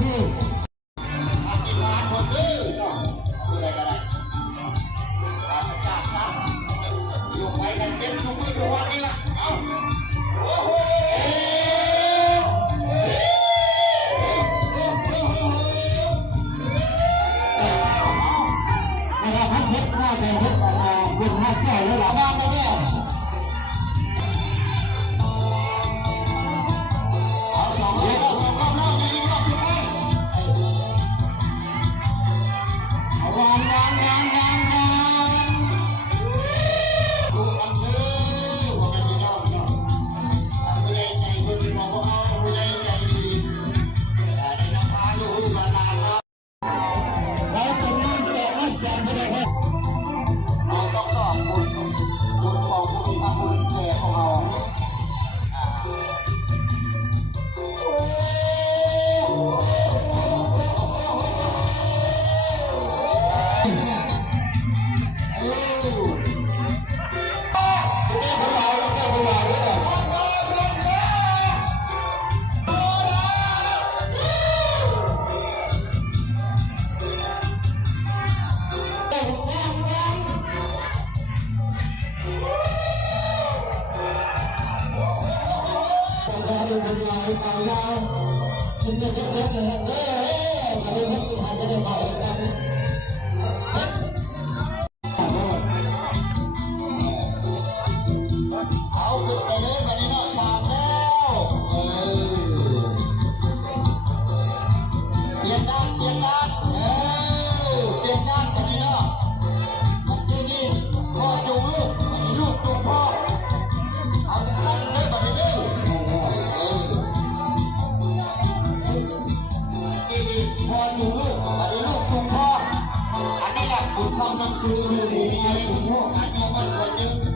คืออากิบาทคนดื้อเนาะอะไรกันล่ะอาสกัดซะอยู่ไปกันเจ็บทุกทุกวันนี่ล่ะเอ้าโอ้โหนะครับพัดเพชรน่าจะเพชรคุณห้าแก้วแล้วหรอบ้างนะแม่เอาสองรอบแล้วมีรอบสุดท้ายวางดูกันเด้อว่าเป็นยังไงเนาะผู้ใหญ่ใจคนที่บอกว่าเอาผู้ใหญ่ใจดีได้นำพาลูกหลานมา เราเป็นน้ำแก่น้ำจันทร์ไปเลยครับ เราต้องตอบบุญของผู้มีพระคุณแก่ของเราดูเป็นลายไปยาวกินจะเล็กๆเลยจะได้เล็กอาจจะได้เผากันเอาขึ้นไปเลยวันนี้เนาะสามแล้วเปลี่ยนด้านเปลี่ยนด้านวันนี้เนาะมันนี่พ่อจูงลูกวันนี้ลูกจูงพ่อเอาจากสั้นเลยวันนี้เด้อนี่พ่อจูงลูกวันนี้ลูกจูงพ่ออันนี้แหละบุญคำนำซื้ออยู่ดีอันนี้มันคนนึง